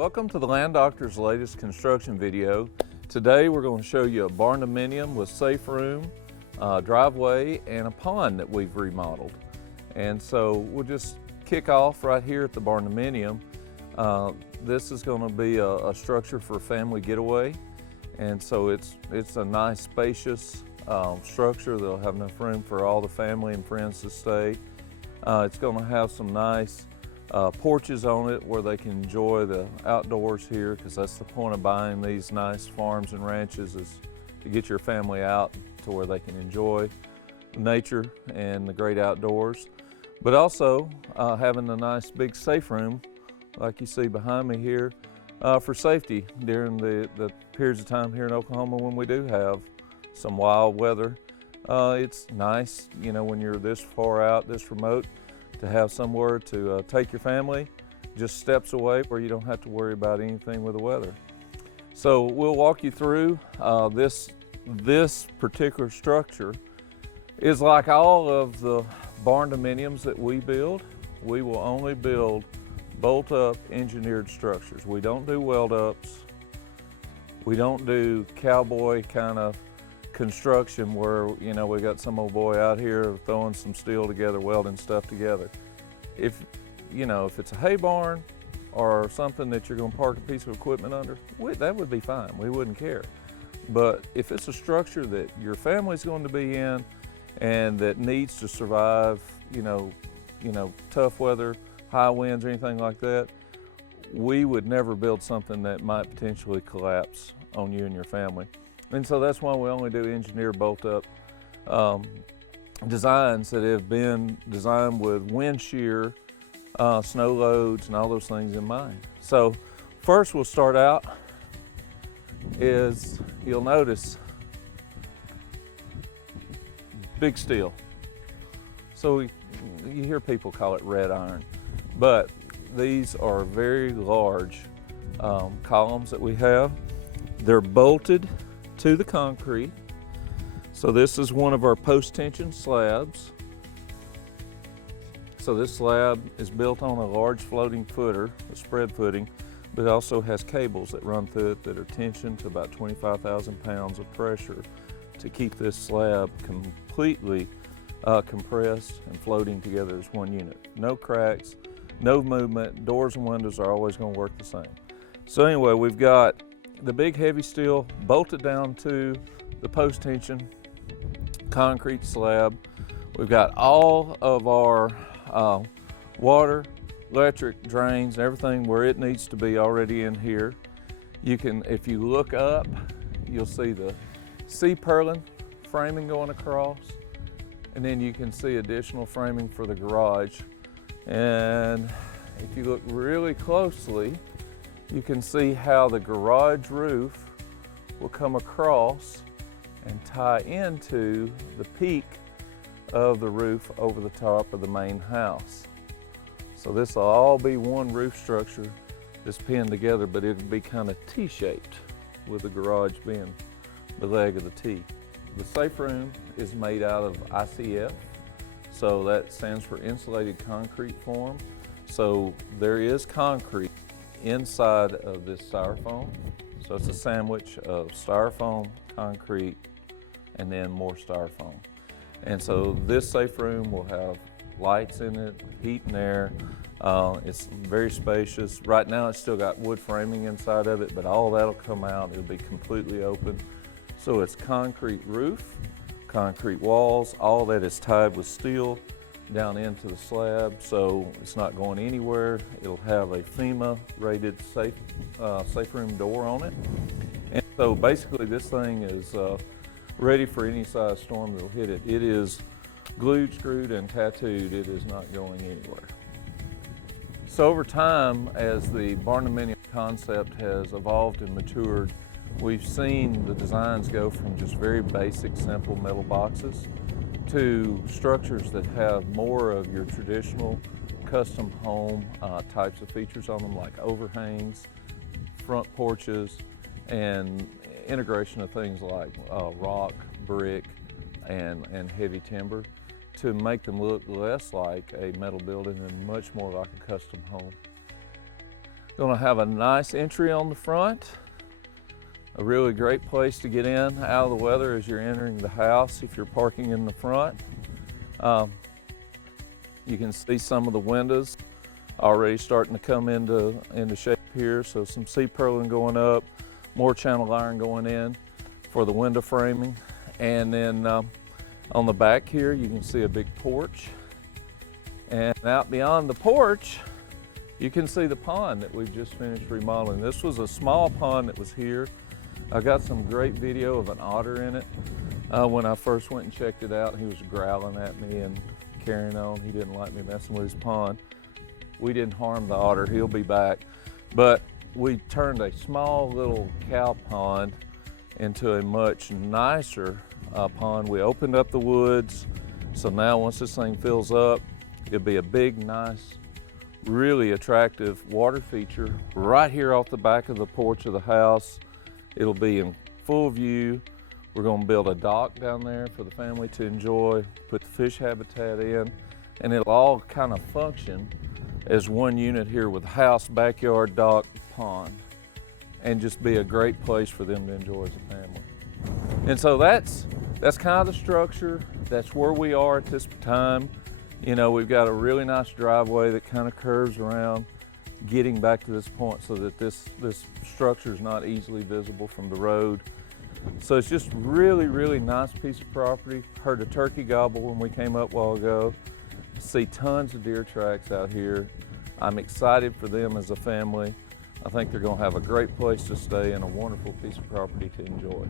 Welcome to the Land Doctor's latest construction video. Today we're going to show you a barndominium with safe room, driveway, and a pond that we've remodeled. And so we'll just kick off right here at the barndominium. This is going to be a structure for a family getaway. And so it's a nice spacious structure that'll have enough room for all the family and friends to stay. It's going to have some nice porches on it where they can enjoy the outdoors here, because that's the point of buying these nice farms and ranches, is to get your family out to where they can enjoy nature and the great outdoors. But also having a nice big safe room like you see behind me here for safety during the periods of time here in Oklahoma when we do have some wild weather. It's nice, you know, when you're this far out, this remote, to have somewhere to take your family just steps away where you don't have to worry about anything with the weather. So we'll walk you through this particular structure. Is like all of the barndominiums that we build. We will only build bolt-up engineered structures. We don't do weld-ups. We don't do cowboy kind of construction where, you know, we got some old boy out here throwing some steel together, welding stuff together. If it's a hay barn or something that you're going to park a piece of equipment under, that would be fine. We wouldn't care. But if it's a structure that your family's going to be in and that needs to survive, you know, tough weather, high winds, or anything like that, we would never build something that might potentially collapse on you and your family. And so that's why we only do engineered bolt-up designs that have been designed with wind shear, snow loads, and all those things in mind. So first we'll start out is, you'll notice, big steel. So you hear people call it red iron, but these are very large columns that we have. They're bolted to the concrete. So this is one of our post-tension slabs. So this slab is built on a large floating footer, a spread footing, but it also has cables that run through it that are tensioned to about 25,000 pounds of pressure to keep this slab completely compressed and floating together as one unit. No cracks, no movement, doors and windows are always going to work the same. So anyway, we've got the big heavy steel bolted down to the post-tension concrete slab. We've got all of our water, electric drains, and everything where it needs to be already in here. You can, if you look up, you'll see the C-purlin framing going across, and then you can see additional framing for the garage. And if you look really closely, you can see how the garage roof will come across and tie into the peak of the roof over the top of the main house. So this will all be one roof structure that's pinned together, but it'll be kind of T-shaped, with the garage being the leg of the T. The safe room is made out of ICF, so that stands for insulated concrete form. So there is concrete inside of this styrofoam. So it's a sandwich of styrofoam, concrete, and then more styrofoam. And so this safe room will have lights in it, heat and air. It's very spacious. Right now it's still got wood framing inside of it, but all that'll come out. It'll be completely open. So it's concrete roof, concrete walls, all that is tied with steel down into the slab, so it's not going anywhere. It'll have a FEMA rated safe room door on it. And so basically this thing is ready for any size storm that'll hit it. It is glued, screwed, and tattooed. It is not going anywhere. So over time, as the barndominium concept has evolved and matured, we've seen the designs go from just very basic, simple metal boxes to structures that have more of your traditional custom home types of features on them, like overhangs, front porches, and integration of things like rock, brick, and heavy timber to make them look less like a metal building and much more like a custom home. Gonna have a nice entry on the front. A really great place to get in out of the weather as you're entering the house if you're parking in the front. You can see some of the windows already starting to come into shape here. So some C-purling going up, more channel iron going in for the window framing. And then on the back here, you can see a big porch. And out beyond the porch, you can see the pond that we've just finished remodeling. This was a small pond that was here. I got some great video of an otter in it. When I first went and checked it out, he was growling at me and carrying on. He didn't like me messing with his pond. We didn't harm the otter, he'll be back. But we turned a small little cow pond into a much nicer pond. We opened up the woods, so now once this thing fills up, it'll be a big, nice, really attractive water feature right here off the back of the porch of the house. It'll be in full view. We're going to build a dock down there for the family to enjoy, put the fish habitat in, and it'll all kind of function as one unit here with house, backyard, dock, pond, and just be a great place for them to enjoy as a family. And so that's kind of the structure. That's where we are at this time. You know, we've got a really nice driveway that kind of curves around, getting back to this point so that this structure is not easily visible from the road. So it's just really, really nice piece of property. Heard a turkey gobble when we came up a while ago. See tons of deer tracks out here. I'm excited for them as a family. I think they're going to have a great place to stay and a wonderful piece of property to enjoy.